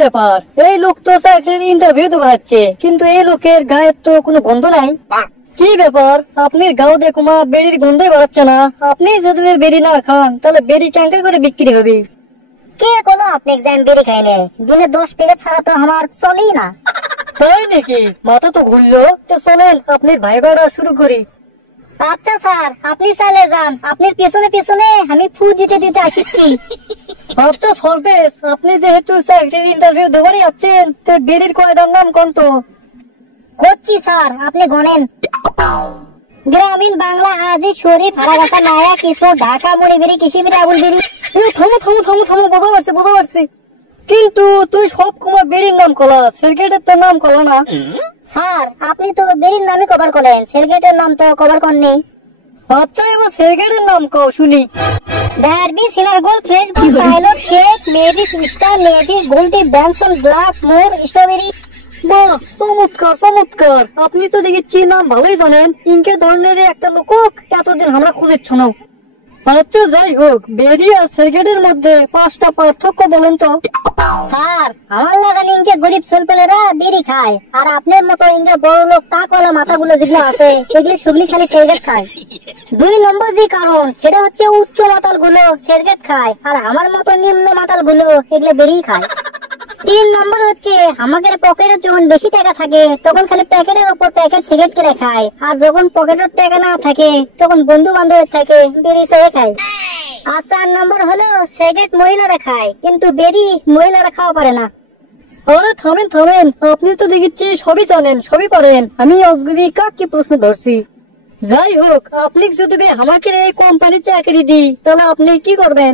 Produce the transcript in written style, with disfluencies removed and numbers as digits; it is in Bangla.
ব্যাপার, এই লোক তো চাকরির ইন্টারভিউ দেওয়া হচ্ছে, কিন্তু এই লোকের গায়ে তো কোনো গন্ধ নাই। কি ব্যাপার, আপনি গাও দেখো মা বেরির গন্ধই বাড়াচ্ছে না। আপনি যদি বেরি না খান তাহলে বেরি ক্যাঙ্কা করে বিক্রি হবে। কে বলো আপনি এক্সাম বেরি খাইলে? দিনে 10 প্যাকেট ছাড়া তো আমার চলেই না। তাই নাকি? মাথা তো ঘুরলো। তো চলেন আপনি ভাইবাটা শুরু করি। আচ্ছা স্যার, আপনি চালে যান, আপনার পেছনে পেছনে আমি ফু দিতে দিতে আসছি। আচ্ছা সর্বেশ, আপনি যেহেতু চাকরির ইন্টারভিউ দেওয়ারই যাচ্ছেন, তো বেরির কয়টার নাম কোন তো? করছি স্যার, আপনি গণেন। গ্রামীণ বাংলা, আজি, শরীফ, হারাগাছা, নায়া, কিশোর, ঢাকা, মরিবেরি, কৃষিবিরি, আবুলবেরি। থামো থামো থামো থামো, বোঝা পারছি বোঝা পারছি, কিন্তু তুই সব কুমার বেরির নাম কলা, সেরগেটের তোর নাম কলা না। স্যার, আপনি তো বেরির নামই কভার করেন, সেরগেটের নাম তো কভার করেননি। আচ্ছা এবার সেরগেটের নাম কও শুনি। ডার্বি, সিনারগোল, ফ্রেশ, পাইলট, শেক, মেডিস, স্টার, মেডি, গোল্ডি, ব্যানসন, ব্ল্যাক, মোর, স্ট্রবেরি। বাহ, চমৎকার চমৎকার, আপনি তো দেখেছি নাম ভালোই জানেন। ইনকে ধরনের একটা লোক এতদিন আমরা খুঁজেছ না। আচ্ছা যাই হোক, বেরি আর সেরগেটের মধ্যে 5টা পার্থক্য বলেন তো। স্যার, আমার লাগান ইনকে গরিব ছেলেপেলেরা বেরি খায়, আর আপনার মতো ইনকে বড় লোক টাকওয়ালা মাথাগুলো যেগুলো আছে সেগুলো শুগলি খালি সিগারেট খায়। 2 নম্বর যে কারণ সেটা হচ্ছে উচ্চ মাতাল গুলো সিগারেট খায়, আর আমার মতো নিম্ন মাতাল গুলো এগুলো বেরি খায়। 3 নম্বর হচ্ছে আমাদের পকেটে যখন বেশি টাকা থাকে তখন খালি প্যাকেটের উপর প্যাকেট সিগারেট কিনে খায়, আর যখন পকেটের টাকা না থাকে তখন বন্ধু বান্ধবের থাকে বেরি চেয়ে খায়। আর 4 নম্বর হলো সিগারেট মহিলারা খায়, কিন্তু বেরি মহিলারা খাওয়া পারে না। আরে থামেন থামেন, আপনি তো দেখেছি সবই জানেন সবই পারেন, আমি অজগবি কাক কি প্রশ্ন ধরছি। যাই হোক, আপনি যদি আমাকে এই কোম্পানির চাকরি দিই তাহলে আপনি কি করবেন?